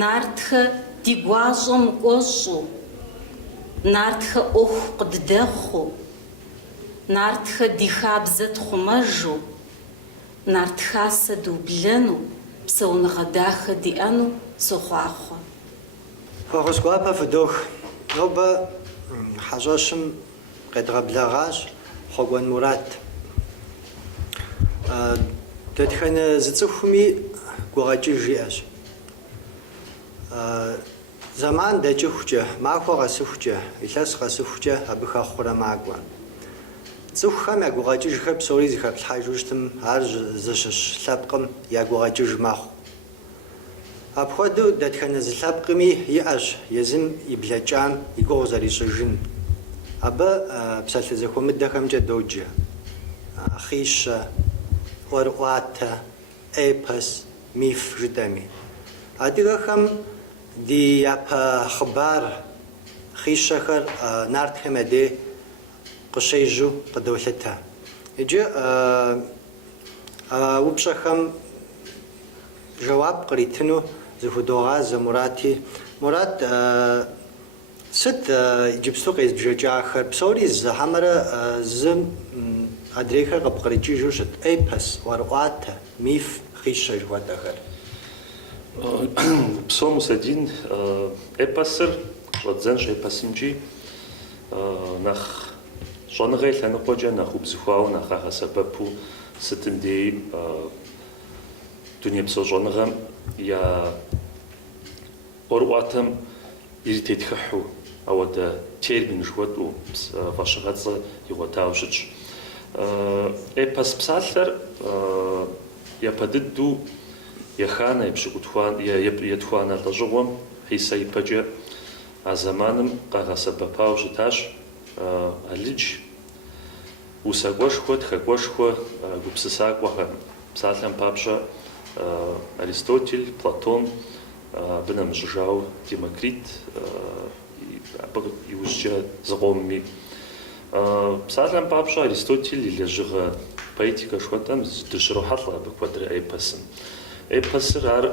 Нартхэ ди гуащӏэм кӏуэщӏу, нартхэ ӏуэху къыддэхъуу, нартхэ ди хабзэ тхъумэжу, нартхасэ дублэну, псэуныгъэ дахэ диӏэну сохъуахъуэ. Фӏэгъуэскӏуапэ фыдох. Нобэ хьэщӏэщым къедгъэблэгъащ Хъуэкӏуэн Мурат. Дэтхэнэ зы цӏыхуми гугъэкӏыж иӏэщ. Зэман дэкӏыхукӏэ, махуэ къэсыхукӏэ, илъэс къэсыхукӏэ абы хэхъурэ макӏуэ. Цӏыхухэм я гугъэкӏыжхэр псори зыхэплъхьэжу щытым, ар зыщыщ лъэпкъым я гугъэкӏыж мэхъу. Апхуэдэу дэтхэнэ зы лъэпкъми иӏэщ езым и блэкӏам и гугъу зэрищӏыжын. Абы псалъэ зэхуэмыдэхэмкӏэ доджэ. Хъищэ, ӏуэрыӏуатэ, эпос, миф жытӏэми. Адыгэхэм ди япэ хъыбар, хъищэхэр нартхэм я дей къыщежьу къыдолъытэ. Иджы упщӏэхэм жэуап къритыну зыхудогъазэ Мурати. Мурат, сыт иджыпсту къезбжэкӏахэр? Псори зыхьэмэрэ зы адрейхэр къыпкърикӏыжу щыт. Эпос, ӏуэрыӏуатэ, миф, хъищэ жыхуэдэхэр. Псом усэдин эпосыр щӏэдзэнщ эпосымкӏи нэхъ щӏэныгъэ лъэныкъуэкӏэ нэхъ убзыхуауэ нэхъ къагъэсэбэпу сытым дей дунейпсо щӏэныгъэм я ӏуэрыӏуатэм иритетхыхьу ауэдэ термин жыхуэтӏу фӏэщыгъэцӏэ игъуэтауэ щытщ. Эпос псалъэр япэ дыдэу еханэ етхуанэ лӏэщӏыгъуэм Хьисэ ипэкӏэ а зэманым къагъэсэбэпауэ щытащ алыдж, усакӏуэшхуэ, тхэкӏуэшхуэ, гупсысакӏуэхэм. Псалъэм папщӏэ Аристотель, Платон, абы нэмыщӏыжауэ Демокрит, абы иужькӏэ зыкъомми. Псалъэм папщӏэ Аристотель и лэжьыгъэ поэтикэ жыхуэтӏэм дыщрохьэлӏэ абы куэдрэ эпосым. Эпосыр ар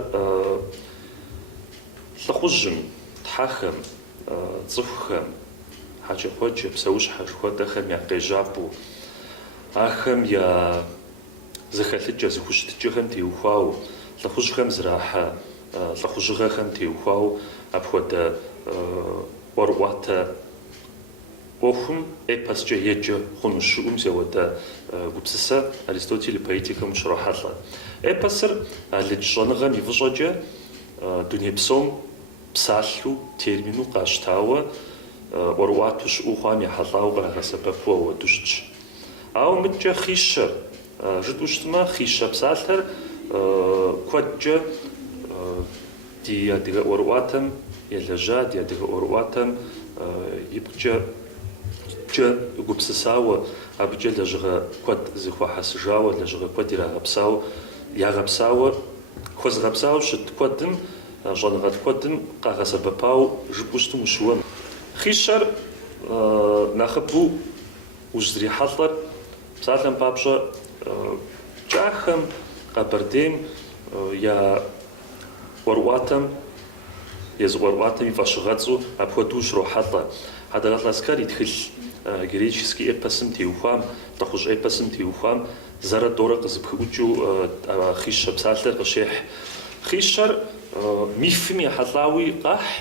лӏыхъужьым, тхьэхэм, цӏыхухэм, хьэкӏэкхъуэджэ, псэущхьэ жыхуэдэхэм я къежьапӏэу, ахэм я зэхэлъыкӏэ, зэхущытыкӏэхэм теухуауэ, лӏыхъужьхэм зрахьэ лӏыхъужьыгъэхэм теухуауэ апхуэдэ ӏуэрыӏуатэ ӏуэхум эпоскӏэ еджэ хъуну щыӏум зеуэдэ гупсысэ Аристотель и поэтикэм щрохьэлӏэ. Эпосыр алыдж щӏэныгъэм и выщӏэкӏэ дуней псом псалъу, термину къащтауэ ӏуэрыӏуату щыӏэу хъуам ехьэлӏауэ къагъэсэбэпу ауэду щытщ. Ауэ мыткӏэ хъищэр жытӏэу щытмэ, хъищэ псалъэр куэдкӏэ ди адыгэ ӏуэрыӏуатэм елэжьа, ди адыгэ ӏуэрыӏуатэм ипкӏэ гупсысауэ, абыкӏэ лэжьыгъэ куэд зыхуахьэсыжауэ, лэжьыгъэ куэд ягъэпсауэ, хуэзыгъэпсауэ щыт куэдым, щӏэныгъэ куэдым къагъэсэбэпауэ жыпӏэу щытым ущыуэм. Хъищэр нэхъыбэу ущызрихьэлӏэр псалъэм папщӏэ кӏахэм, къэбэрдейм я ӏуэрыӏуатэм езы ӏуэрыӏуатэм и фӏэщыгъэцӏу апхуэдэу щрохьэлӏэ. Хьэдэгъэлӏэскэр и тхылъ греческий эпосым теухуам, лӏыхъужь эпосым теухуам зэрэ тӏорэ къызыпхыӏукӏыу Хъищэ псалъэр къыщехь. Хъищэр мифым ехьэлӏауи къахь,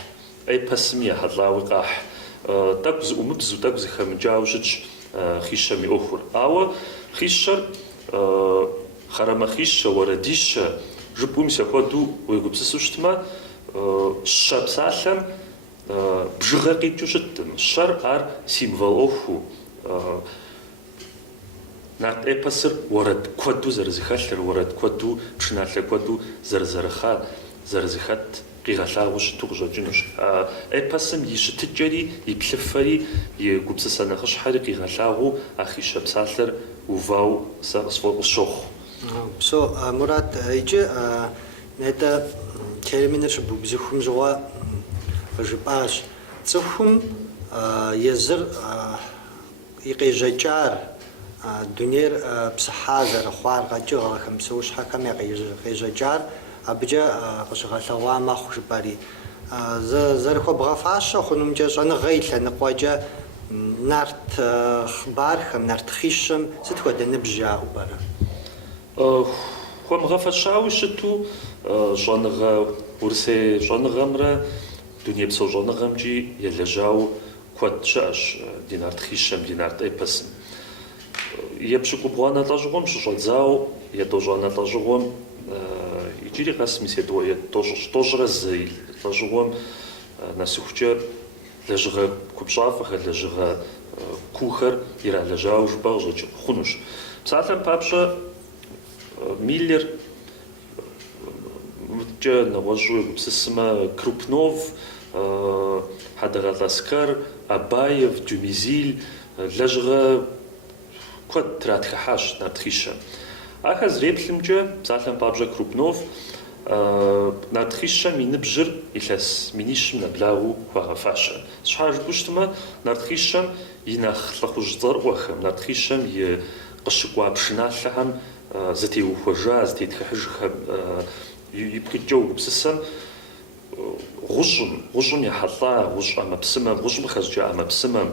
эпосым ехьэлӏауи къахь. Тӏэкӏу зыӏумыбзу, тӏэкӏу зыхэмыджауэ щытщ Хъищэм и ӏуэхур. Ауэ Хъищэр хъарэмэхъищэ, уэрэдищэ жыпӏум сехуэдэу уегупсысу щытмэ, щэ псалъэм бжыгъэ къикӏыу щыттым. Щэр ар символ ӏуэхуу. Нарт эпосыр уэрэд куэду зэрызыхэлъыр, уэрэд куэду, пшыналъэ куэду зэрызыхэт къигъэлъагъуу щыту къыщӏэкӏынущ. Эпосым и щытыкӏэри, и плъыфэри, и гупсысэ нэхъыщхьэри къигъэлъагъуу а Хъищэ псалъэр увау сэ къысщохъу. Псо, Мурат, иджы нетӏэ терминыр щыбубзыхум щыгъуэ жыпӏащ. Цӏыхум езыр и къежьэкӏар, дунейр псыхьа зэрыхъуар, къэкӏыгъэхэм, псэущхьэхэм я къежьэкӏар абыкӏэ къыщыгъэлъэгъуа мэхъу жыпӏэри. Зэрыхуэбгъэфащэ хъунумкӏэ щӏэныгъэ и лъэныкъуэкӏэ нарт хъыбархэм, нарт Хъищэм сыт хуэдэ ныбжь яӏэу пӏэрэ? Хуэмыгъэфэщауи щыту щӏэныгъэ Урысей щӏэныгъэмрэ дунейпсо щӏэныгъэмкӏи елэжьауэ куэд щыӏэщ ди нарт Хъищэм, ди нарт эпосым. Епщыкӏубгъуанэ лӏэщӏыгъуэм щыщӏэдзауэ, етӏощӏанэ лӏэщӏыгъуэм иджыри къэс мис тӏощӏрэ зы лӏэщӏыгъуэм нэсыхукӏэ лэжьыгъэ купщӏафӏэхэр, лэжьыгъэ куухэр иралэжьауэ жыпӏэ къыщӏэкӏ хъунущ. Псалъэм папщӏэ Миллер мыткӏэ нэгъуэщӏу егупсысымэ Крупнов, Хьэдэгъэлӏэскэр, Абаев, Дюмизиль лэжьыгъэ куэд тратхыхьащ нарт Хъищэм. Ахэр зреплъымкӏэ псалъэм папщӏэ Крупнов нарт Хъищэм и ныбжьыр илъэс минищым нэблагъыу хуагъэфащэ. Щхьэ жыпӏэу щытмэ, нарт Хъищэм и нэхъ лӏыхъужь цӏэрыӏуэхэм, нарт Хъищэм и къыщыкӏуа пшыналъэхэм зэтеухуэжа, зэтетхыхьыжхэм ипкъыкӏэ угупсысэм гъущӏым ехьэлӏа, гъущӏ ӏэмэпсымэм, гъущӏым къыхэзыкӏа ӏэмэпсымэм,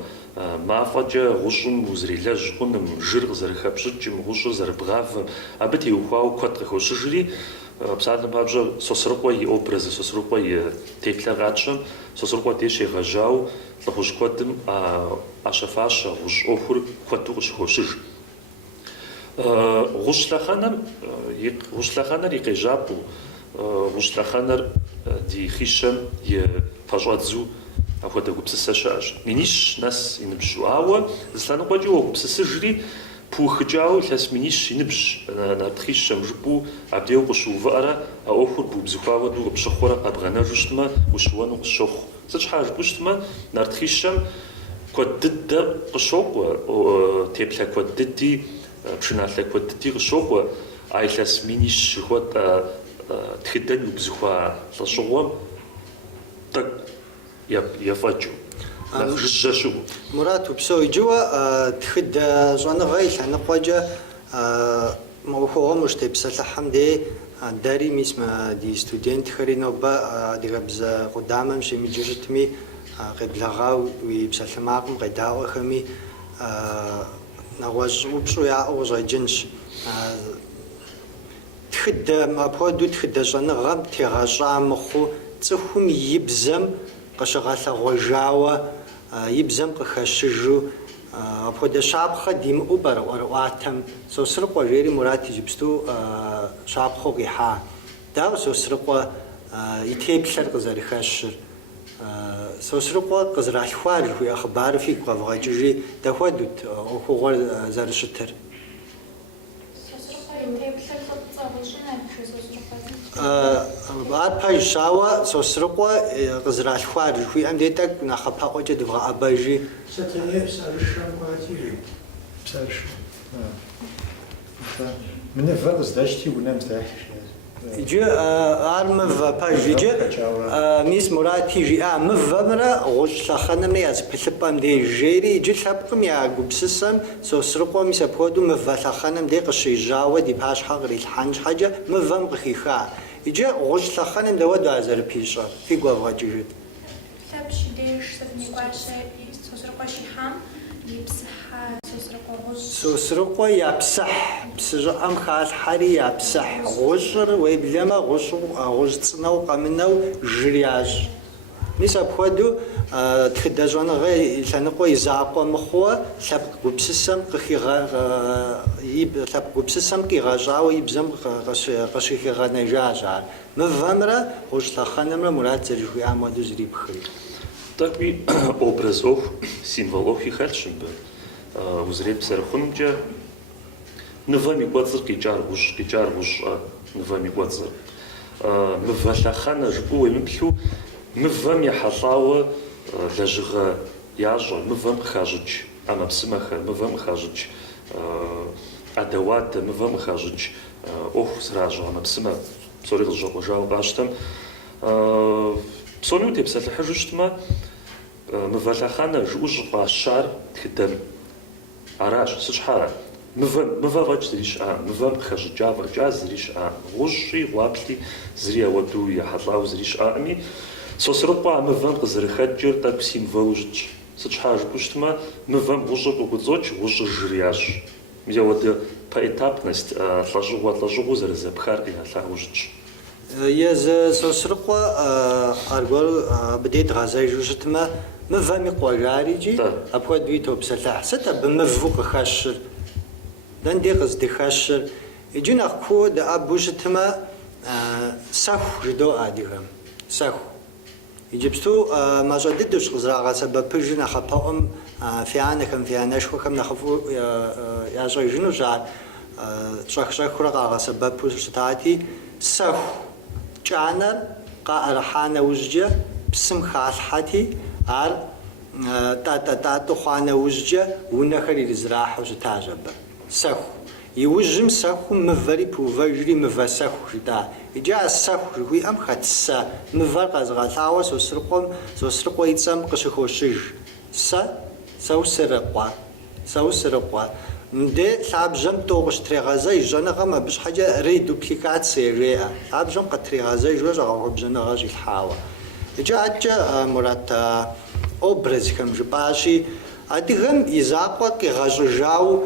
мафӏэкӏэ гъущӏым узрилэжь хъуным, жыр къызэрыхэпщӏыкӏым, гъущӏыр зэрыбгъавэм, абы теухуауэ куэд къыхощыжри, псалъэм папщӏэ Сосрыкъуэ и образы, Сосрыкъуэ и теплъэгъатщӏэм Сосрыкъуэ деж егъэжьауэ лӏыхъужь куэдым ӏэщэфащэ гъущӏ ӏуэхур куэду къыщыхощыж. Гъущӏ лъэхъэнэр и къежьапӏэу, гъущӏ лъэхъэнэр ди Хъищэм и пэщӏэдзу апхуэдэ гупсысэ щыӏэщ. Минищ нэс и ныбжьу, ауэ зы лъэныкъуэкӏэ уэгупсысыжри пыухыкӏауэ илъэс минищ и ныбжь нарт Хъищэм жыпӏэу абдеуэ къыщыувыӏэрэ а ӏуэхур буубзыхуауэ къыпщыхъурэ къэбгъэнэжу щытмэ, ущыуэну къысщохъу. Сыт щхьа жыпӏэу щытмэ, нарт Хъищэм куэд дыдэ къыщокӏуэ, теплъэ куэд дыди, пшыналъэ куэд дыди къыщокӏуэ, а илъэс минищ жыхуэтӏэ тхыдэн иубзыхуа лӏэщӏыгъуэм тӏэкӏу ефӏэкӏыу. Мурат, упсэу иджыуэ тхыдэ щӏэныгъэ и лъэныкъуэкӏэ мыӏуэхугъуэм ущытепсэлъыхьэм дей дэри мис ди студентхэри нобэ адыгэбзэ къудамэм щемыджэ щытми къеблэгъау уи псалъэмакъым къедаӏуэхэми нэгъуэщӏ упщӏу яӏэу къыщӏэкӏынщ. Апхуэдэу тхыдэ щӏэныгъэм тегъэщӏа мыхъуу цӏыхум и бзэм къыщыгъэлъэгъуэжауэ, и бзэм къыхэщыжу апхуэдэ щапхъэ димыӏэу пӏэрэ ӏуэрыӏуатэм. Сосрыкъуэ жери Мурат иджыпсту щапхъэу къихьа. Дауэ Сосрыкъуэ и теплъэр къызэрыхэщыр? Сосрыкъуэ къызэралъхуар жыхуиӏэ хъыбарыр фигу къэвгъэкӏыжи дэхуэдут ӏуэхугъуэр зэрыщытыр. Ар пэж щауэ Сосрыкъуэ къызэралъхуар жыхуиӏэм дей тӏэкӏу нэхъапэӏуэкӏэ дывгъэӏэбэжи. Мынывэр къыздэщти унэм здахи. иджы ар мывэ пэж иджы мис Мурати жиӏа мывэмрэ гъущӏ лъэхъэнэмрэ я зыпылъыпӏэм деж жери иджы лъэпкъым я гупсысэм Сосрыкъуэм мис апхуэдэу мывэ лъэхъэнэм де къыщежьауэ ди пащхьэ кърилъхьэн щхьэкӏэ мывэм къыхиха. Иджы гъущӏ лъэхъэнэм дэуэду ар зэрыпищӏэр? Фигу ӏэвгъэкӏыжыт. Лъэпщ деж сыфӏникӏуащэ Сосрыкъуэ щихьам и псыхьэ Сосрыкъуэ гъущӏ. Сосрыкъуэ япсыхь, псы щӏыӏэм халъхьэри япсыхь. Гъущӏыр уеблэмэ гъущӏ цӏынэу къэмынэу жыр ящӏ. Мис апхуэдэу тхыдэ щӏэныгъэ лъэныкъуэ и закъуэ мыхъуэ лъэпкъ гупсысэм къигъэщӏауэ и бзэм къыщыхигъэнэжащ ар. Мывэмрэ гъущӏ лъэхъэнэмрэ Мурат зэрыжиӏам хуэдэу зрипхъри. Такъуи образ ӏуэху, символ ӏуэхуи хэлъщ мыбы. Узрет псэрыхъунумкӏэ мывэм и кӏуэцӏыр къикӏар гъущӏ мывэм и кӏуэцӏыр. Мывэ лъэхъэнэ жыпӏэу уемыплъу мывэм ехьэлӏауэ лэжьыгъэ ящӏэ, мывэм къыхащӏыкӏ ӏэмэпсымэхэр, мывэм къыхащӏыкӏ ӏэдэуатэ, мывэм къыхащӏыкӏ ӏуэху зращӏэ ӏэмэпсымэ псори къызжэкъуэжауэ къащтэм. Псоми утепсэлъыхьыжу щытмэ, мывэ лъэхъэнэ жыӏэу щӏыфӏащар тхыдэм аращ. Сыщхьэра? Мывэ фӏэкӏ зыри щыӏа, мывэм къыхэщӏыкӏа фӏэкӏа зыри щыӏа, гъущӏи гъуаплъи зыри ауэдэу ехьэлӏауэ зыри щыӏаӏыми, Сосрыкъуэ а мывэм къызэрыхэкӏыр тӏэкӏу символу щытщ. Сыщхьа жыпӏэу щытмэ, мывэм гъущӏыр къыгуцӏокӏ, гъущӏыр жыр ящӏ. Ауэдэ поэтапность, лӏэщӏыгъуэу зэрызэпхар къигъэлъагъуу щытщ. Езы Сосрыкъуэ аргуэру абы де дгъэзэжу щытмэ, мывэми къуэжари иджи апхуэдэуи топсэлъыхь. Сыт абы мыву къыхэщыр? Дэнди къыздыхэщыр? Иджы нэхъ куууэ дэӏэбэу щытмэ, сэху жыдоӏэ адыгэм. Сэху. Иджыпсту мащӏэ дыдэущ къызрагъэсэбэпыжыр нэхъапэӏум фи анэхэм, фи анэшхуэхэм нэхъыфӏу ящӏэжынущ ар щӏэх-щӏэхыурэ къагъэсэбэпу щытати, сэху кӏанэр къаӏэрыхьа нэужькӏэ псым халъхьэти, ар тӏатӏу хъуа нэужькӏэ унэхэр ирызэрахьэу щытащ абы. Сэху. Иужьым сэхум мывэри пыувэжри мывэ сэху жытӏа. Иджы а сэху жыхуиӏэм хэт сэ? Мывэр къэзыгъэлъауэ Сосрыкъуэ и цӏэм къыщыхощыж. Саусырыкъуэ. Мыдэ лъабжьэм тӏу къыщытрегъэзэж, щӏэныгъэм абы щхьэкӏэ редупликация жеӏэ. Лъабжьэм къытрегъэзэжурэ щӏэгъэгъуэбжьэныгъэ щилъхьауэ. Иджы адэкӏэ Мурат образхэм жыпӏащи, адыгэм и закъуэ къигъэщӏыжау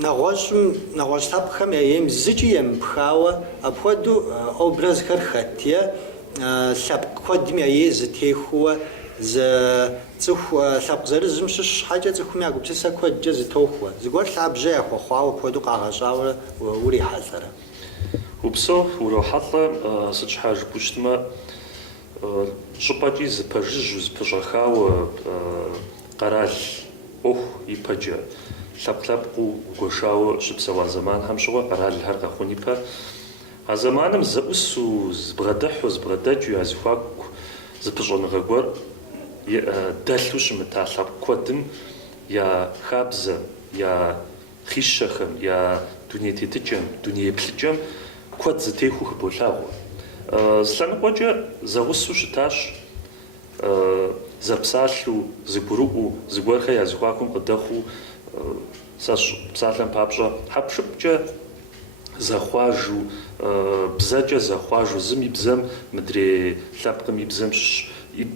нэгъуэщӏ лъэпкъхэм я ейм зыкӏи емыпхауэ апхуэдэу образхэр хэт? Е лъэпкъ куэдым я ей зытехуэ цӏыху лъэпкъ зырызым щыщ щхьэкӏэ цӏыхум я гупсысэ куэдкӏэ зытохуэ. Зыгуэр лъабжьэ яхуэхъуауэ апхуэдэу къагъэщӏауэ урихьэлӏэрэ? Упсэу урохьэлӏэ, сыт щхьа жыпӏэу щытмэ, щӏыпӏэкӏи зыпэжыжьу, зыпыщӏэхауэ къэрал ӏуэху ипэкӏэ лъэпкъ-лъэпкъыу угуэшауэ щыпсэуа зэманхэм щыгъуэ къэралхэр къэхъун ипэ. А зэманым зэӏусу, збгъэдэкӏыу я зыхуаку зыпыщӏэныгъэ гуэр дэлъу щымыта лъэпкъ куэдым я хабзэм, я хищэхэм, я дуней тетыкӏэм, дуней еплъыкӏэм куэд зытехуэ хыболъагъуэ. Зылъэныкъуэкӏэ зэгъусэу щытащ, зэпсалъэу, зыгурыӏуэу, зыгуэрхэр я зыхуакум къыдэхъуу, сэ псалъэм папщӏэ хьэпшыпкӏэ зэхъуажу, бзэкӏэ зэхъуажу, зым и бзэм мыдрей лъэпкъым и бзэм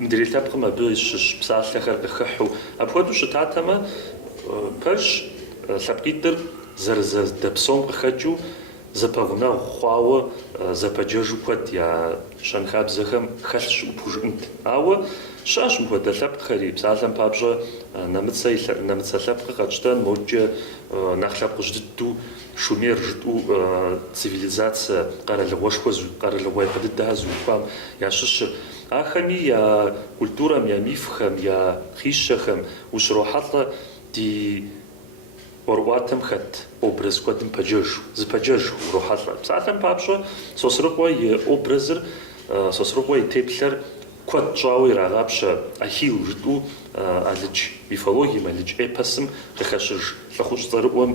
мыдрей лъэпкъым абы щыщ псалъэхэр къыхыхьу, апхуэдэу щытатэмэ, пэжщ лъэпкъитӏыр зэрызэдэпсэум къыхэкӏыу зэпэгъунэгъу хъуауэ зэпэджэжу куэд я щэнхабзэхэм хэлъ щыӏэу пхужыӏэнт. Ауэ щыӏэщ мыхуэдэ лъэпкъхэри, псалъэм папщӏэ нэмыцэ лъэпкъыр къэтщтэн моджэ нэхъ лъэпкъ дыдэу Шумер жыӏэу цивилизацие къэралыгъуэ епэ дыдэхэр зыухуам ящыщыр. Ахэми я культурэм, я мифхэм, я хищэхэм ущрохьэлӏэ ди ӏуэрыӏуатэм хэт образ куэдым зыпэджэж урохьэлӏэ. Псалъэм папщӏэ Сосрыкъуэ и образыр, Сосрыкъуэ и теплъэр куэд щӏауэ ирагъапщэ Ахилл жыӏэу алыдж мифологием, алыдж эпосым къыхэщыж лӏыхъужь цӏэрыӏуэм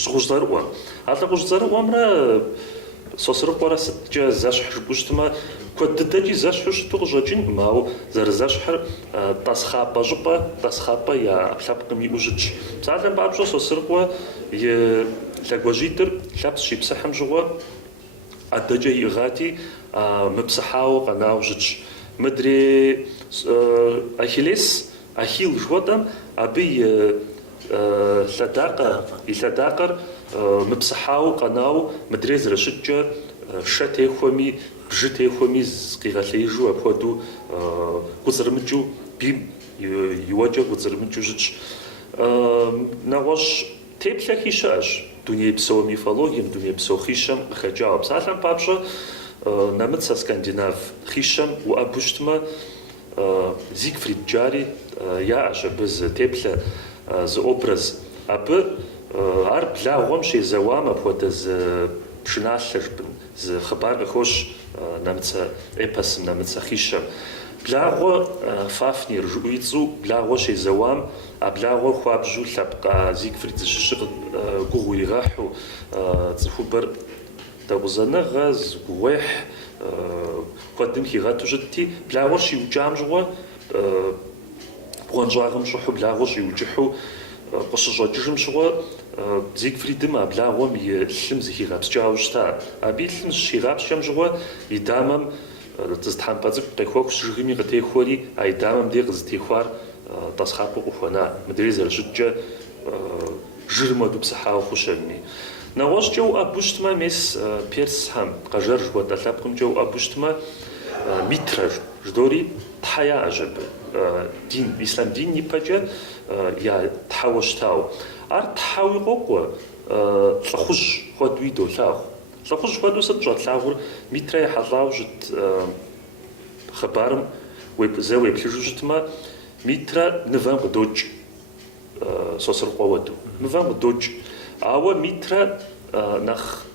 лӀыгъужь цӀэрыӀуэ. А лӀыгъужь цӀэрыӀуэмрэ Сосрыкъуэрэ сыткӀэ зэщхь жыпӀэу щытымэ, куэд дыдэкӀи зэщхьу щыту къыщӀэкӀын, ауэ зэрызэщхьыр тӀасхъапӀэ щӀыпӀэ, тӀасхъапӀэ я Ӏэпкълъэпкъым иӀу щытщ. Псалъэм папщӀэ Сосрыкъуэ и лъакӀуэжитӀыр лъэпкъ щипсыхьым щыгъуэ ӀэдэкӀэ иӀыгъати, мыпсыхьауэ къэнауэ щытщ. Мыдрей Ахил жыхуэтӀэм, абы и лъэдакъэр мыпсыхьауэ къэнауэ мыдрей зэрыщыткӀэ шэ техуэми, бжы техуэми къигъэлъеижу апхуэдэу кӀуцӀрымыкӀыу бийм и уэкӀэ кӀуцӀрымыкӀыу щытщ. НэгъуэщӀ теплъэхи щыӀэщ дунейпсо мифологием, дунейпсо хищэм къыхэкӀауэ. Псалъэм папщӀэ нэмыцэ скандинав хищэм уӀэбу щытмэ, Зигфрид джари яӀэщ абы зы теплъэ, зы образ. Абы ар благъуэм щезэуам апхуэдэ зы пшыналъэ жыпӀэн, зы хъыбар къыхощ нэмыцэ эпосым, нэмыцэ хищэм. Благъуэ Фафнир жыӀу ицӀу благъуэ щезэуам, а благъуэр хуабжьу лъэпкъ Зигфрид зыщыщыр гугъу иригъэхьу, цӀыхубэр дэгъузэныгъэ, зыгугъуехь, куэдым хигъэту щытти, благъуэр щиукӀам щыгъуэ, бгъуэнщӀагъым щӀыхьу благъуэр щиукӀыхьу къыщыщӀэкӀыжым щыгъуэ, Зигфридым а благъуэм и лъым зыхигъэпскӀауэ щыта. Абы и лъым щигъапскӀэм щыгъуэ и дамэм тхьэмпэ цӀыкӀу къехуэху жыгми къытехуэри, а и дамэм дей къызытехуар тӀасхъапӀэу къыхуэна. Мыдрей зэрыщыткӀэ жырым уэду псыхьауэ хъущэрми. НэгъуэщӀкӀэ уӀэбу щытмэ, мес Персхэм къэжэр жыхуэтӀэ лъэпкъымкӀэ уӀэбу щытмэ, Митрэ жыдори тхьэ яӀэщ абы. Дин, ислам дин ипэкӀэ я тхьэуэ щытауэ. Ар тхьэуи къокӀуэ, лӀыхъужь хуэдууи долъагъу. ЛӀыхъужь хуэдэу сыт щӀэтлъагъур? Митрэ ехьэлӀауэ щыт хъыбарым зэ уеплъыжу щытмэ, Митрэ мывэм къыдокӀ, Сосрыкъуэ уэду. Мывэм къыдокӀ. Ауэ Митрэ нэхъ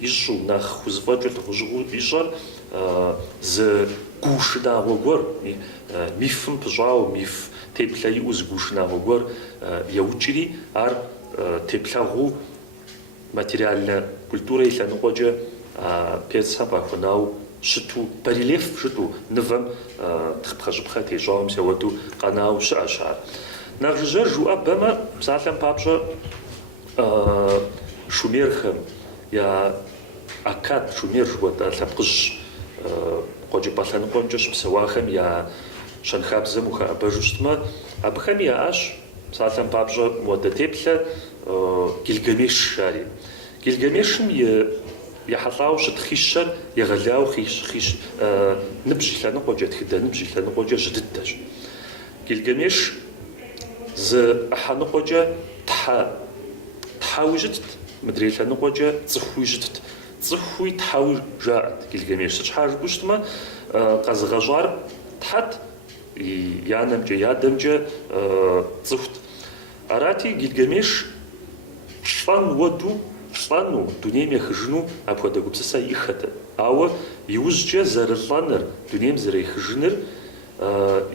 ищӀу, нэхъ хузэфӀэкӀыр лӀыхъужьыгъуэу ищӀэр зы гу шынагъуэ гуэр, мифым пыщӀауэ, миф теплъэ иӀу зы гу шынагъуэ гуэр еукӀри, ар теплъэгъуу материальнэ культурэ и лъэныкъуэкӀэ Персхэм къахуэнауэ щыту, барельеф щыту, нывэм тхъыпхъэщӀыпхъэ тещӀауэ мис ауэду къэнауэ щыӀэщ ар. Нэхъ жыжьэр жыӀуэбэмэ, псалъэм папщӀэ, шумерхэм я Акад шумер жыхуэтӀэ лъэпкъыжь къуэкӀыпӀэ лъэныкъуэмкӀэ щыпсэуахэм я щэнхабзэм ухэӀэбэжу щытмэ, абыхэми яӀащ псалъэм папщӀэ муэдэ теплъэ Гилгамеш жари. Гилгамешым ехьэлӀауэ щыт хищэр егъэлауэ ныбжь и лъэныкъуэкӀэ, тхыдэ ныбжь и лъэныкъуэкӀэ жьы дыдэщ. Гилгамеш зы ӀыхьэныкъуэкӀэ тхьэуи щытт, мыдрей лъэныкъуэкӀэ цӀыхуи щытт. ЦӀыхуи тхьэуи жаӀэт Гилгамеш. Щхьа жыпӀэу щытмэ, къэзыгъэщӀар тхьэт, и анэмкӀэ, и адэмкӀэ цӀыхут. Арати Гилгамеш лӀэну, дунейм ехыжыну апхуэдэ гупсысэ ихэт. Ауэ иужькӀэ зэрылӀэныр, дунейм зэрехыжыныр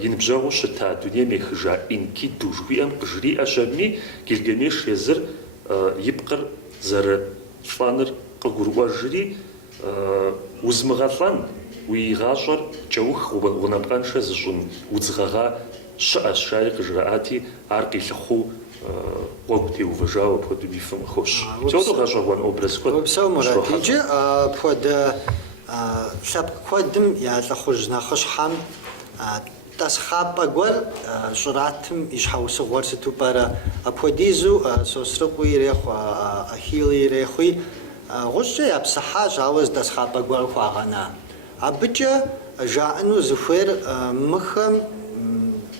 и ныбжьэгъуу щыта дунейм ехыжа Инкиду жыхуиӀэм къыжриӀэщ абыми, Гилгамеш езыр и пкъыр зэрылӀэныр къыгурыӀуэжри, узмыгъэлӀэн, уи гъащӀэр кӀэух гъунапкъэншэ зыщӀын удзгъэгъа щыӀэщ, жари къыжраӀати, ар къилъыхъуу гъуэгу теувэжауэ апхуэдэу мифым къыхощ. Псэуну гъэщӀэгъуэн образ куэд. Псэу Мурат, иджы апхуэдэ лъэпкъ куэдым я лӀыхъужь нэхъыщхьэм тӀасхъапӀэ гуэр щӀыратым и щхьэусыгъуэр сыту пӀэрэ? Апхуэдизу Сосрыкъуи ирехъу, Ахилли ирехъуи гъущӀкӀэ япсыхьащ, ауэ зы тӀасхъапӀэ гуэр хуагъэна. АбыкӀэ жаӀэну зыхуейр мыхэм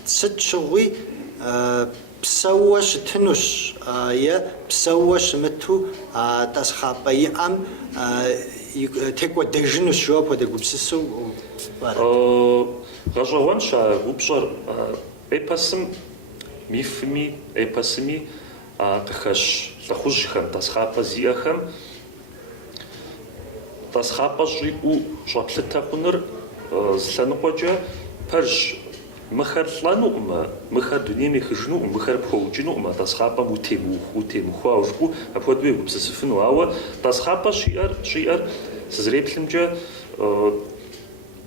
сыт щыгъуи псэуэ щытынущ, е псэуэ щымыту тӀасхъапӀэ иӀэм текӀуэдэжынущ, жо апхуэдэ гупсысэу пӀэрэ? Гъэщӏэгъуэнщ а упщӏэр. Эпосым, мифми, эпосми къыхэщ лӏыхъужьхэм, тӏасхъапӏэ зиӏэхэм тӏасхъапӏэ щӏиӏэу щӏэплъытэ хъуныр зы лъэныкъуэкӏэ пэж мыхэр лӏэнукъымэ, мыхэр дунейм ехыжынукъым, мыхэр пхуэукӏынукъымэ, тӏасхъапӏэм утемыхуауэ жыпӏэу апхуэдэу егупсысыфыну. Ауэ тӏасхъапӏэ щиӏэр сызэреплъымкӏэ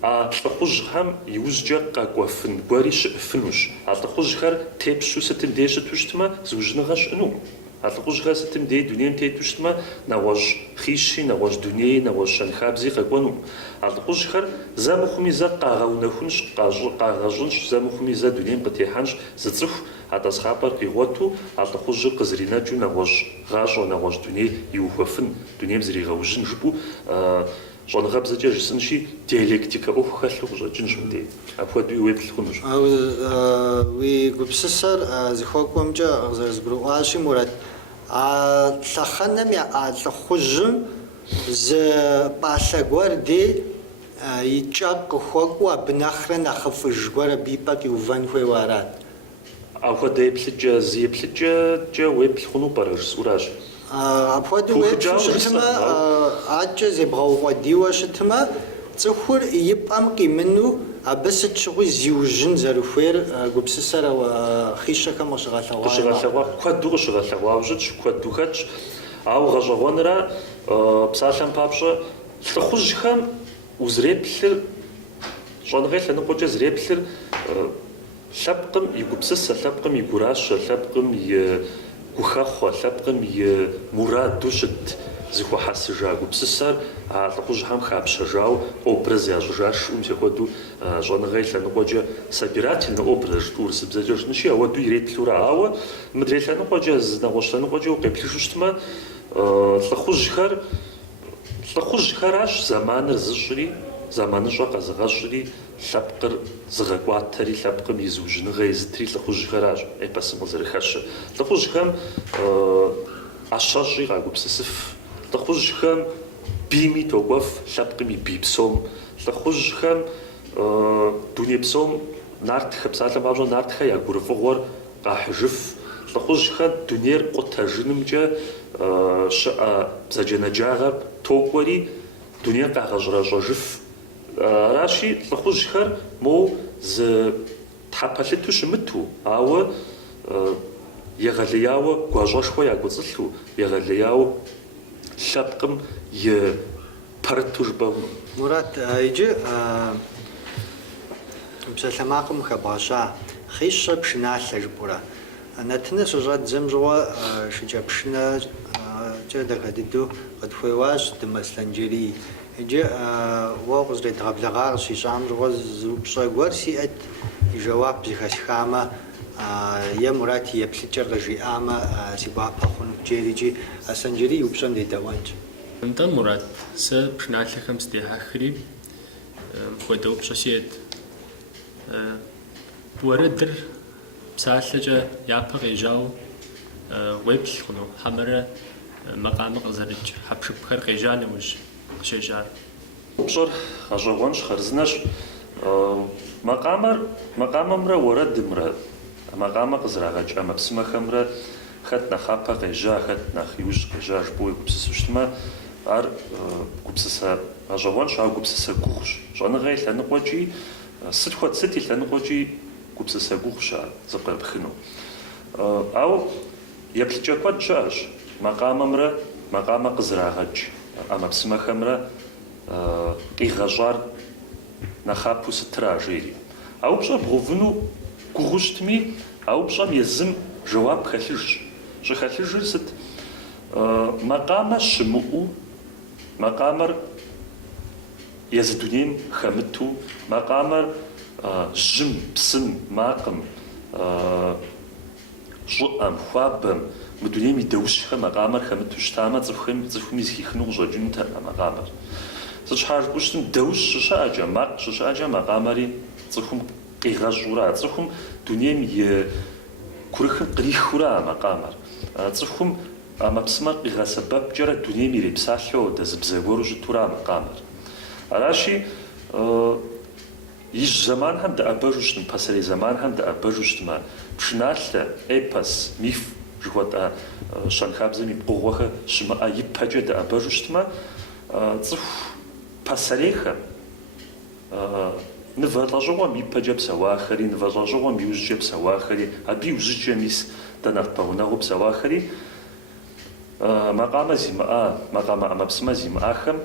а лӏыхъужьхэм иужькӏэ къэкӏуэфын гуэри щыӏыфынущ. А лӏыхъужьхэр тепщу сытым дей щыту щытмэ, зыужьыныгъэ щыӏэнукъым. А лӏыхъужьхэр сытым дей дунейм тету щытмэ, нэгъуэщӏ хищи, нэгъуэщӏ дуней, нэгъуэщӏ щэнхабзи къэкӏуэнукъым. А лӏыхъужьхэр зэмыхъуми зэ къагъэунэхунщ, къагъэщӏынщ, зэмыхъуми зэ дунейм къытехьэнщ. Зы цӏыху а тӏасхъапӏэр къигъуэту, а лӏыхъужьыр къызэринэкӏыу нэгъуэщӏ гъащӏэ, нэгъуэщӏ дуней иухуэфын, дунейм зригъэужьын жыпӏэу щӏэныгъэбзэкӏэ жысӏэнщи, диалектикэ ӏуэху хэлъу къыщӏэкӏынщ мыбдей. Апхуэдэу уеплъ хъунущ. Уи гупсысэр зыхуэкӏуэмкӏэ къызэрызгурыӏуащи, Мурат, а лъэхъэнэм я лӏыхъужьым зы пӏалъэ гуэр дей и кӏэ къыхуэкӏуэ абы нэхърэ нэхъыфӏыж гуэр абы и пӏэ къиувэн хуейуэ арат. Апхуэдэ еплъыкӏэ уеплъ хъуну пӏэрэ жысӏуращ. Апхуэдэу уеплъу щытмэ, атчӏэ зебгъэукъуэдийуэ щытмэ, цӏыхур и пӏэм къимыну абы сыт щыгъуи зиужьын зэрыхуейр гупсысэр хищэхэм къыщыгъэлъэгъуа, куэду къыщыгъэлъэгъуауэ щытщ, куэду хэтщ. Ауэ гъэщӏэгъуэнрэ псалъэм папщӏэ лӏыхъужьхэм узреплъыр, щӏэныгъей лъэныкъуэкӏэ зреплъыр лъэпкъым и гупсысэ, лъэпкъым и гуращэ, лъэпкъым и гухэхъуэ, лъэпкъым и мураду щыт зыхуэхьэсыжа гупсысэр а лӏыхъужьхэм хапщэжауэ образ ящӏыжа шыӏум сехуэду щӏэныгъей лъэныкъуэкӏэ собирательный образ урысыбзэкӏэ щытщи, ауэду иреплъурэ. Ауэ мыдрей лъэныкъуэкӏэ, нэгъуэщӏ лъэныкъуэкӏэ укъеплъыжу щытмэ, лӏыхъужьхэращ зэманыр зыщӏри, зэманыщӏэ къэзыгъэщӏри, лъэпкъыр зыгъэкӏуатэри, лъэпкъым и зыужьыныгъэ езытри лӏыхъужьхэращ, эпосым къызэрыхэщыр. Лӏыхъужьхэм ӏэщэщӏи къагупсысыф, лӏыхъужьхэм бийми токӏуэф, лъэпкъым и бий псом, лӏыхъужьхэм дуней псом нартхэ, псалъэм папщӏэ нартхэ я гурыфӏыгъуэр къахьыжыф, лӏыхъужьхэр дунейр къутэжынымкӏэ щыӏэ бзаджэнаджагъэр токӏуэри, дунейр къагъэщӏэрэщӏэжыф. Аращи, лӏыхъужьхэр моу зы тхьэпэлъыту щымыту, ауэ егъэлеяуэ гуащӏэшхуэ ягуэцӏылъу, егъэлеяуэ лъэпкъым и пэрыту жыпӏэу. Мурат, иджы псалъэмакъым хэбгъэща хищэ пшыналъэ жыпӏэурэ. Нэтынэ щыщӏэт зэм щӏыуэ шыкӏэ пшынэкӏэ дахэ дыдэу къытхуеуащ Дымэслъэнджэрий. Иджы уэ къызредгъэблэгъар къыщищӏам щӏыуэ зыупщӏэ гуэр сиӏэт, и жэуап зыхэсхамэ, е Мурат и еплъыкӏэр къыжиӏамэ си гуапэ хъуну джери иджы Аслъэнджэрий и упщӏэм дедэӏуэнщ. Нтӏэ Мурат, сэ пшыналъэхэм сыдехьэхри хуэдэ упщӏэ сиӏэт. Уэрэдыр псалъэкӏэ япэ къежьауэ уеплъ хъуну, хьэмэрэ макъамэ къызэрыкӏ хьэпшыпхэр къежьа нэужь къыщежьар. Пщӏэр гъэщӏэгъуэнщ, хъарзынэщ. Макъамэмрэ уэрэдымрэ, макъамэ къызэрагъэкӏ ӏэмэпсымэхэмрэ хэт нэхъапэ къежьа, хэт нэхъ иужь къежьа жыпӏэу егупсысу щытмэ, ар гупсысэ гъэщӏэгъуэнщ, ар гупсысэ гугъущ. Щӏэныгъей лъэныкъуэкӏи, сыт и лъэныкъуэкӏи гупсысэ гугъущ ар зыкъепхыну. Ауэ еплъыкӏэ куэд щыӏэщ. Макъамэ къызэрагъэкӏ ӏэмэпсымэхэмрэ къигъэщӏар нэхъапэу сытра жери. Ауэ пщӏэр бгъувыну гугъу щытми, ауэ пщӏэм езым жэуап хэлъыжщ. Щӏыхэлъыжыр сыт? Макъамэ щымыӏэу, макъамэр езы дунейм хэмыту, макъамэр жьым, псым, макъым, щӏыӏэм, хуабэм, мы дунейм и дэущхэм макъамэр хэмыту щытамэ, цӏыхуми зыхихыну къыщӏэкӏынутэкъэ макъамэр. Сыт щхьа жыпӏэу щытым, дэущ щыщыӏэкӏэ, макъ щыщыӏэкӏэ макъамэри цӏыхум къигъэщӏурэ, цӏыхум дунейм и курыхым кърихыурэ а макъамэр. Цӏыхум ӏэмэпсымэр къигъэсэбэпкӏэрэ дунейм ирепсалъэу дэзыбзэ гуэру щытурэ а макъамэр. Аращи, ижь зэманхэм дэӏэбэжу щытым, пасэрей зэманхэм дэӏэбэжу щытымэ, пшыналъэ, эпос, миф жыхуэтӏэ щэнхабзэм и пкъыгъуэхэр щымыӏэ ипэкӏэ дэӏэбэжу щытымэ, цӏыху пасэрейхэм, нывэ лӀэщӀыгъуэм ипэкӀэ псэуахэри, нывэ лӀэщӀыгъуэм иужькӀэ псэуахэри, абы иужьыкӀэ мис дэ нэхъ пэгъунэгъуу псэуахэри макъамэ зимыӀа, макъамэ Ӏэмэпсымэ зимыӀахэм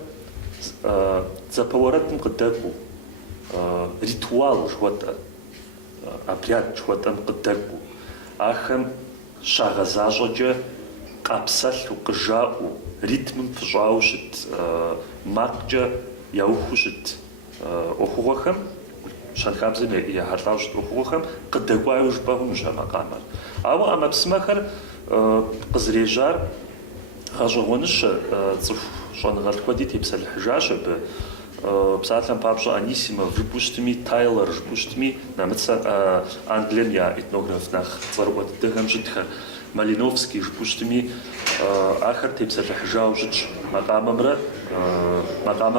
дзапэ уэрэдым къыдэкӀуу ритуал жыхуэтӀэ, обряд жыхуэтӀэм къыдэкӀуу, ахэм щагъэзащӀэкӀэ къапсэлъу, къыжаӀуу, ритмым фыщӀауэ щыт, макъкӀэ яухуу щыт Ӏуэхугъуэхэм, щэнхабзэм ехьэлӀауэ щыт Ӏуэхугъуэхэм къыдэкӀуауэ жыпӀэ хъунущ а макъамэр. Ауэ Ӏэмэпсымэхэр къызэрежьар гъэщӀэгъуэныщэ, цӀыху щӀэныгъэлӀ куэди тепсэлъыхьыжащ абы. Псалъэм папщӀэ Анисимов жыпӀэу щытми, Тайлор жыпӀэу щытми, нэмыцэ Англием я этнограф нэхъ цӀэрыӀуэ дыдэхэм щытхэр, Малиновский жыпӀэу щытми, ахэр тепсэлъыхьыжауэ щытщ макъамэ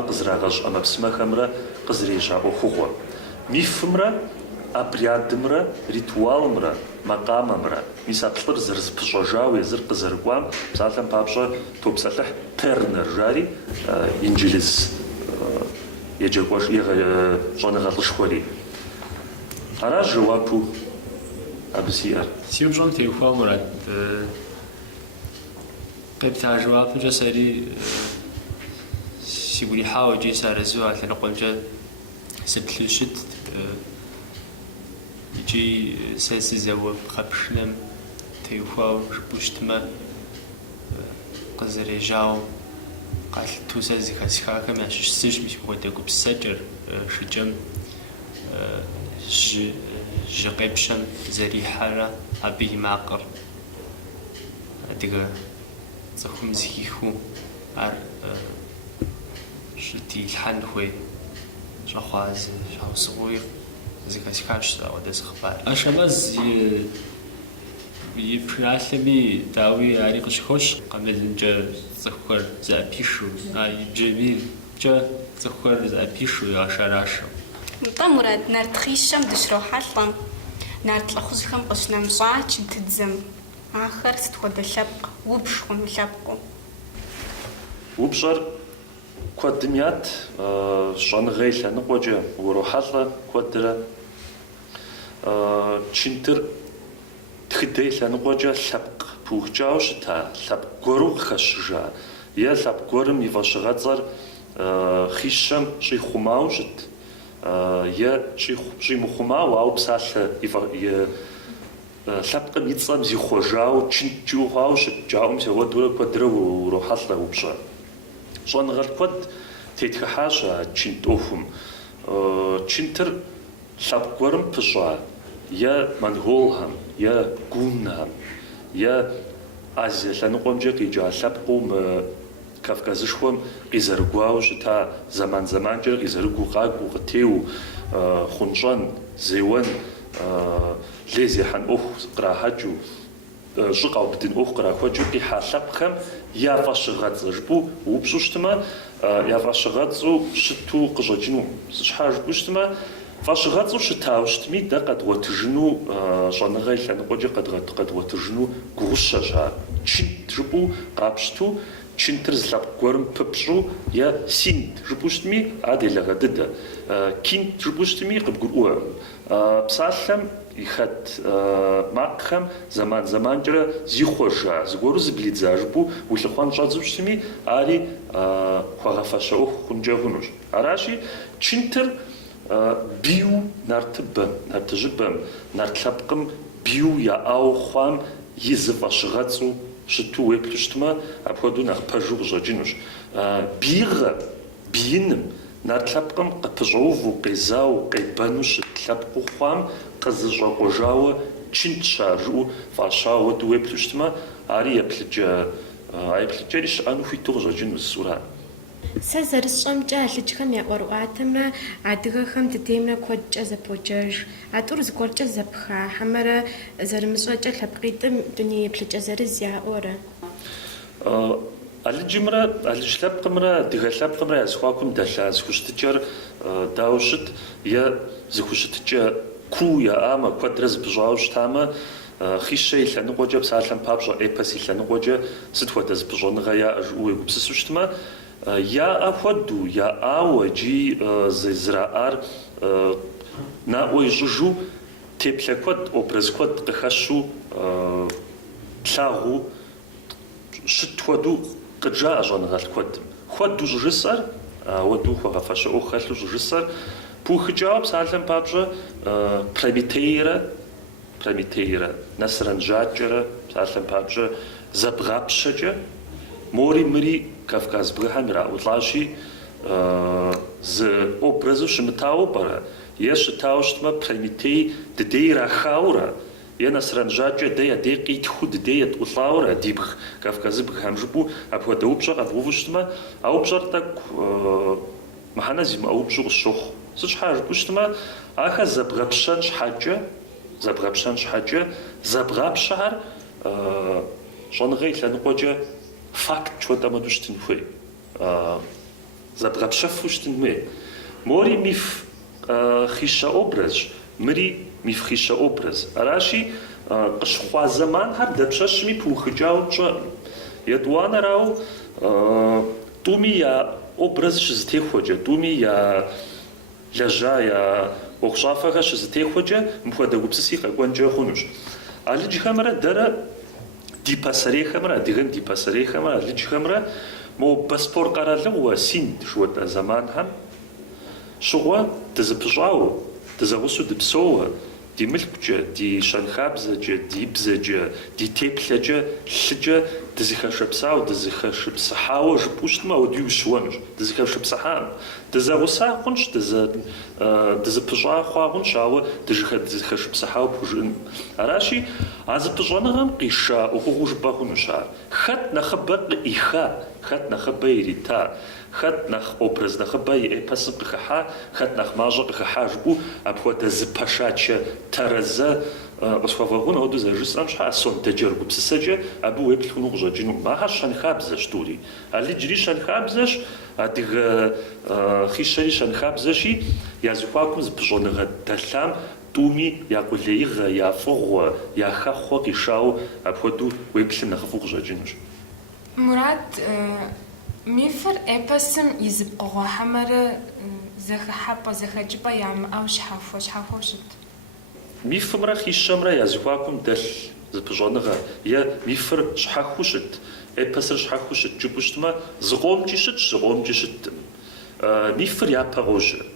къызэрагъэщӀ Ӏэмэпсымэхэмрэ къызэрежьа Ӏуэхугъуэ. Мифымрэ, обрядымрэ, ритуалымрэ, макъамэмрэ, мис а плӀыр зэрызэпыщӀэжауэ, езыр къызэрыкӀуам, псалъэм папщӀэ топсэлъыхь Тернер жари, инджылыз щӀэныгъэлӀышхуэри. Аращ жэуапу абы сиӀэр. Си упщӀэм теухуа Мурат, къепта жэуапымкӀэ сэри си урихьауэ иджы сарэзу а лъэныкъуэмкӀэ сыплъу щытт. Иджы сэ сызэуэ кхъэпшынэм теухуауэ жыпӀэу щытмэ, къызэрежьауэ къалъыту сэ зыхэсхахэм ящыщ сыщ мис мыхуэдэ гупсэкӀэр шыкӀэм жьы къепщэм зэрихьэрэ абы и макъыр адыгэ цӀыхум зыхихыу ар щытилъхьэн хуей щӀэхъуазэ щхьэусыгъуи зыхэсхащ ауэдэ зыхъыбар. Ашэмэз и пшыналъэми дауи ари къыщыхощ къамылымкӀэ цӀыхухэр зэӀэпишэу, иджыри цӀыхухэр зэӀэпишэу, ягъэшэрашэу. НтӀэ Мурат, нартхъищэм дыщрохьэлӀэ, нарт лӀыхъужьхэм къыщынэмыщӀа чынтыдзэм. Ахэр сыт хуэдэ лъэпкъ? Убж хъуну лъэпкъыу? УпщӀэр куэдым ят, щӀэныгъей лъэныкъуэкӀэ урохьэлӀэ куэдрэ. Чынтыр тхыдей лъэныкъуэкӀэ лъэпкъ пыухыкӀауэ щыта, лъэпкъ гуэру къыхэщыжа, е лъэпкъ гуэрым и фӀэщыгъэцӀэр хъищэм щӀихъумауэ щыт, е щӀимыхъумауэ, ауэ псалъэ лъэпкъым и цӀэм зихъуэжауэ чынткӀэ хъуауэ щыт, джаӀум сеуэдурэ куэдрэ урохьэлӀэ упщӀэр. Щӏэныгъэлӏ куэд тетхыхьащ а чынт ӏуэхум. Чынтыр лъэпкъ гуэрым пыщӏа е монголхэм, е гунхэм, е Азие лъэныкъуэмкӏэ къиджа лъэпкъыу мы Кавказышхуэм къизэрыгуауэ щыта зэманкӏэ къизэрыгуу къакӏуэу къытеуэу хъунщӏэн, зеуэн, лей зехьэн ӏуэху кърахьэкӏыу, щӏы къаубыдын ӏуэху кърахуэкӏыу къихьа лъэпкъхэм я фӏэщыгъэцӏэ жыпӏэу упщӏу щытымэ, я фӏэщыгъэцӏу щыту къыщӏэкӏыну щхьа жыпӏэу щытымэ, фӏэщыгъэцӏу щытауэ щытми, дэ къэдгъуэтыжыну щӏэныгъей лъэныкъуэкӏэ къэдгъуэтыжыну гугъущэщ ар. Чынт жыпӏэу къапщту, чынтыр зы лъэпкъ гуэрым пыпщӏу, е синт жыпӏэу щытми, ар делэгъэ дыдэ. Кинт жыпӏэу щытми, къыбгурыӏуэ. Псалъэм и хэт макъхэм зэманкӏэрэ зихъуэжа, зыгуэру зыблидза жыпӏэу улъыхъуэн щӏэдзу щытми, ари хуагъэфэщэ ӏуэху хъункӏэ хъунущ. Аращи, чынтыр бийу нартыбэм, нартыжьыбэм, нарт лъэпкъым бийу яӏауэ хъуам и зы фӏэщыгъэцӏу щыту уеплъу щытмэ, апхуэдэу нэхъ пэжу къыщӏэкӏынущ. Бийгъэ, бииным, нарт лъэпкъым къыпыщӏэуву, къезауэ, къебэну щыт лъэпкъыу хъуам къызыщӏэкъуэжауэ чынт ща жыӏэу фӏащауэ уэду уеплъу щытмэ, ари еплъыкӏэри щыӏэну хуиту къыщӏэкӏыну зысурэ. Сэ зэрысщӏэмкӏэ алыджхэм я ӏуэрыӏуатэмрэ адыгэхэм дыдеймрэ куэдкӏэ зэподжэж. А тӏур зыгуэркӏэ зэпхахьэмрэ зэрымыщӏэкӏэ лъэпкъитӏым дуней еплъыкӏэ зырыз яӏуэрэ. Алыджымрэ, алыдж лъэпкъымрэ, адыгэ лъэпкъымрэ я зыхуакум дэлъа зыхущытыкӏэр дауэ щыт, е зыхущытыкӏэ куу яӏамэ, куэдрэ зыпыщӏауэ щытамэ, хищэ и лъэныкъуэкӏэ, псалъэм папщӏэ, эпос и лъэныкъуэкӏэ сыт хуэдэ зыпыщӏэныгъэ яӏэ жыӏэу егупсысу щытмэ, яӏэ хуэдэу, яӏауэ иджы зрa'ар наӏуэ ищӏыжу теплъэ куэд, образ куэд къыхэщу плъагъуу щыт хуэдэу къыджаӏэ щӏэныгъэлӏ куэдым. Хуэдэу щӏыжысӏэр, ауэдэу хуэгъэфэщэ ӏуэху хэлъу щӏыжысӏэр пыухыкӏауэ псалъэм папщӏэ Прометейрэ, Насранжакӏэрэ псалъэм папщӏэ зэбгъапщэкӏэ мори мыри Кавказ бгыхьэм ираӏулӏащи зы образу щымытауэ пӏэрэ, е щытауэ щытмэ Прометей дыдей ирахауэрэ, е Насранжакӏэ дэ я дей къитху дыдей етӏулӏауэрэ ди бг Кавказыбгхэм жыпӏэу апхуэдэ упщӏэ къэвгъэуву щытмэ, а упщӏэр тӏэкӏу мыхьэнэ зимыӏэ упщӏу къысщохъу. Сыт щхьа жыпӏэу щытмэ, ахэр зэбгъэпщэн щхьэкӏэ зэбгъапщэхэр щӏэныгъэ и лъэныкъуэкӏэ факт чхуэдэ мэду щытын хуей. Зэбгъэпщэфу щытын хуей. Мори миф хищэ образщ, мыри миф хищэ образ. Аращи къыщхъуа зэманхэр дэпщэщми пыухыкӏауэ тщӏэӏым. Етӏуанэрауэ тӏуми я образ щызэтехуэкӏэ, тӏуми я лэжьа, я ӏуэхущӏафэхэр щызэтехуэкӏэ мыпхуэдэ гупсыси къэкӏуэнкӏэ хъунущ. Алыджхэмрэ дэрэ ди пасэрейхэмрэ, адыгэм ди пасэрейхэмрэ, алыджхэмрэ мо Боспор къэралыгъуэ Синд жыхуэтӏэ зэманхэм щыгъуэ дызыпыщӏауэ, дызэгъусэу дыпсоуэ, ди мылъкукӏэ, ди щэнхабзэкӏэ, ди бзэкӏэ, ди теплъэкӏэ, лъыкӏэ дызыхэшыпсауэ, дызыхэшыпсыхьауэ жыпӏэу щытмэ, ауэдууи ущыуэнущ. Дызыхэшыпсыхьам. Дызэгъуса хъунщ, дызыпыщӏа хъуа хъунщ, ауэ дызыхэшыпсыхьауэ пхужыӏэн. Аращи, а зыпыщӏэныгъэм къиша ӏуэхугъуэу жыпӏэ хъунущ ар. Хэт нэхъыбэ къыӏиха, хэт нэхъыбэ ирита, хэт нэхъ образ нэхъыбэ и эпосым къыхыхьа, хэт нэхъ мащӏэ къыхыхьа жыпӏэу апхуэдэ зыпэшачэ тэрэзэ къысхуэвэгъун ауэду зэрыжысӏэм щхьа сондэджэр гупсысэкӏэ абы уеплъ хъуну къыщӏэкӏыну. Ахэр щэнхабзэщ тӏури. Алыджри щэнхабзэщ, адыгэ хищэри щэнхабзэщи, я зыхуакум зыпыщӏэныгъэ дэлъам тӏуми я къулеигъэ, я фӏыгъуэ, я хэхъуэ къишауэ апхуэдэу уеплъым нэхъыфӏу къыщӏэкӏынущ. Мурат, мифыр эпосым и зыпкъыгъуэхьэмэрэ зэхыхьэпӏэ, зэхэкӏыпӏэ ямыӏэу щхьэхуэу щыт? Мифымрэ хищэмрэ я зыхуакум дэлъ зыпыщӏэныгъэ, е мифыр щхьэхыу щыт, эпосыр щхьэхыу щыт жыпӏэу щытмэ, зыкъомчӏи щытщ, зыкъомчӏи щытым. Мифыр япэ къожьэ.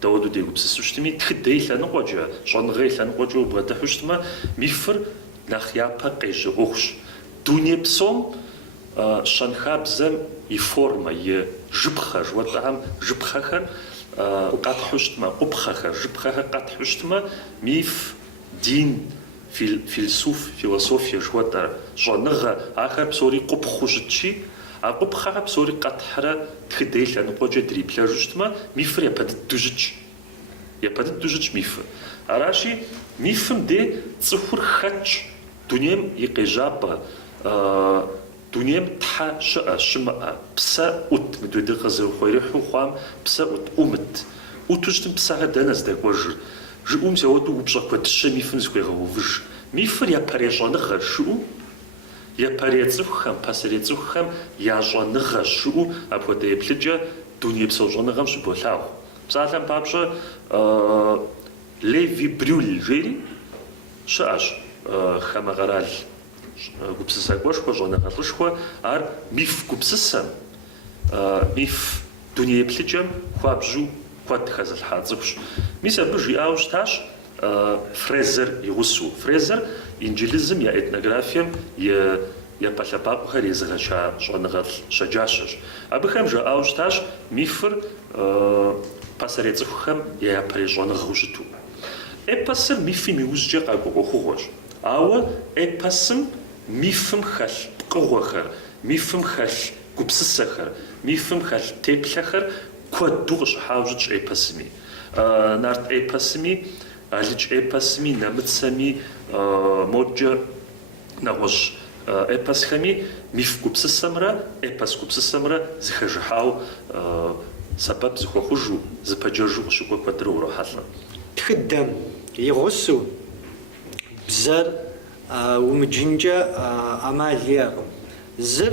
Дауэду дегупсысу щытми, тхыдэ и лъэныкъуэкӏэ, щӏэныгъэ и лъэныкъуэкӏэ убгъэдыхьу щытмэ, мифыр нэхъ япэ къежьэ ӏуэхущ. Дуней псом щэнхабзэм и формэ, и жыпхъэ жыхуэтӏэхьэм жыпхъэхэр къэтхьу щытмэ, къупхъэхэр, жыпхъэхэр къэтхьу щытмэ, миф, дин, философие жыхуэтӏэ щӏэныгъэ, ахэр псори къупхъыу щытщи, а къупхъэхэр псори къэтхьрэ тхыдэ и лъэныкъуэкӏэ дриплъэжу щытмэ, мифыр япэ дыдэу щытщ. Япэ дыдэу щытщ мифыр. Аращи, мифым де цӏыхур хэтщ, дунейм и къежьапӏэ, дунейм тхьэ щыӏэ, щымыӏэ, псэ ӏут, мыдуэдыр къызэрыхуерыхьу хъуам псэ ӏут, ӏумыт. Ӏуту щытым псэхэр дэнэ здэкӏуэжыр? Жыӏум ауэдэу упщӏэ куэдыщэ мифым зыхуегъэувыж. Мифыр япэрей щӏэныгъэ щыӏэу, япэрей цӏыхухэм, пасэрей цӏыхухэм я щӏэныгъэ щыӏэу апхуэдэ еплъыкӏэ дуней псо щӏэныгъэм щыболъагъу. Псалъэм папщӏэ Леви Брюль жери щыӏэщ хамэ къэрал гупсысэ кӏуэшхуэ, щӏэныгъэлӏышхуэ, ар миф гупсысэм, миф дуней еплъыкӏэм хуабжьу куэд хэзылъхьа цӏыхущ. Мис абы жиӏауэ щытащ Фрезер и гъусэу. Фрезер инджылызым я этнографием я пэлъэпапӏэхэр езыгъэча щӏэныгъэлӏ щэджащэщ. Абыхэм жаӏауэ щытащ мифыр пасэрей цӏыхухэм я япэрей щӏэныгъэу щыту. Эпосыр мифым и ужькӏэ къакӏуэ ӏуэхугъуэщ. Ауэ эпосым мифым хэлъ пкъыгъуэхэр, мифым хэлъ гупсысэхэр, мифым хэлъ теплъэхэр куэду къыщыхьауэ щытщ эпосыми. Нарт эпосыми, алыдж эпосыми, нэмыцэми, моджэ нэгъуэщӏ эпосхэми миф гупсысэмрэ эпос гупсысэмрэ зыхэжыхьауэ сэбэп зыхуэхъужу, зыпэджэжу къыщыкӏуэ куэдрэ урохьэлӏэ. Тхыдэм игъусэу бзэр умыджынкӏэ ӏэмал иӏэкъым. Зыр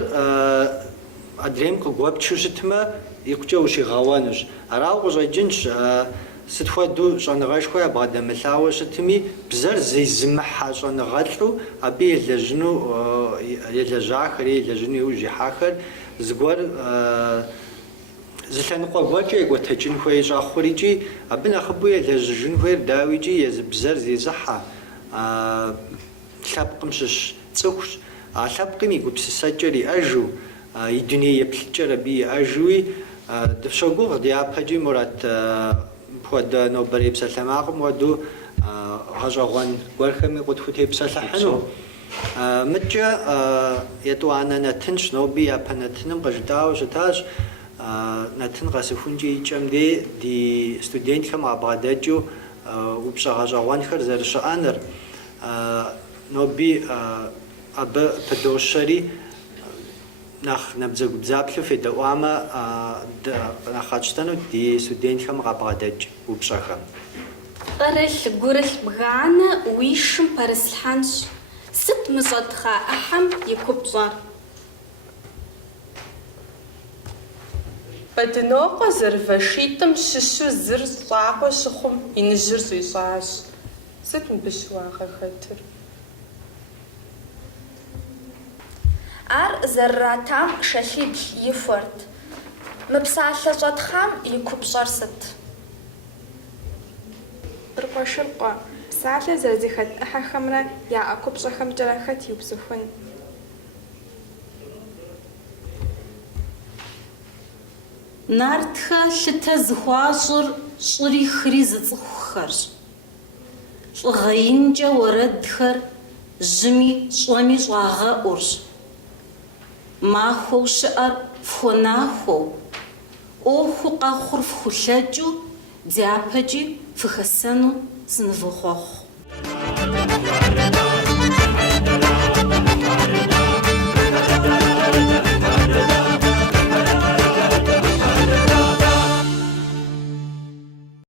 адрейм къыгуэпчу щытмэ, икъукӀэ ущигъэуэнущ. Арауэ къыщӀэкӀынщ сыт хуэдэу щӀэныгъэшхуэ ябгъэдэмылъауэ щытми, бзэр зезымыхьэ щӀэныгъэлӀу, абы елэжьахэри, елэжьыну иужь ихьахэр зыгуэр зылъэныкъуэ гуэркӀэ екӀуэтэкӀын хуей щӀэхъурикӀи, абы нэхъыбэу елэжьыжын хуейр дауикӀи, езы бзэр зезыхьэ лъэпкъым щыщ цӀыхущ. А лъэпкъым и гупсысэкӀэр иӀэжу, и дуней еплъыкӀэр абы иӀэжууи, дыфщогугъ дяпэкӀи Мурат пхуэдэ нобэрей псалъэмакъым хуэдэу гъэщӀэгъуэн гуэрхэми къытхутепсэлъыхьыну. МыкӀэ етӀуанэ Нэтынщ, ноби япэ Нэтыным къыжытауэ щытащ. Нэтын къэсыхункӀэ икӀэм дей ди студентхэм къабгъэдэкӀыу упщӀэ гъэщӀэгъуэнхэр зэрыщыӀэныр. Ноби абы пыдощэри нэхъ набдзэгубдзаплъэу федэӀуамэ, нэхъ къэтщтэнут ди студентхэм къабгъэдэкӀ упщӀэхэм. Къырылъ гурылъ бганэ уи шым пэрыслъхьэнщ. Сыт мыщӀэтха Ӏыхьэм и купщӀэр? Бэдынокъуэ зэрывэшитӀым щыщу зыр щӀакъуэ щыхъум, иныжьыр щӀищӀащ. Сыт мыбы щыуагъэхэтыр? Ар зэрратам шэлъиплъ ихуэрт. Мы псалъэ щӀэтхъам и купщӀэр сыт? Тыркъуэшыркъуэ, псалъэ зэрызэхэт Ӏыхьэхэмрэ я Ӏэ купщӀэхэмкӀэрэ хэт иупсыхун? Нартхэ лъытэ зыхуащӀыр щӀыри хыри зы цӀыхухэрщ. ЛӀыгъеинкӀэ уэрэдхэр жьыми щӀыми щӀагъэӀурщ. Махуэу щыӀэр фхуэнахуэу, Ӏуэхуу къэхъур фхулъэкӀыу, дяпэкӀи фыхэсэну сынывохъуэхъу.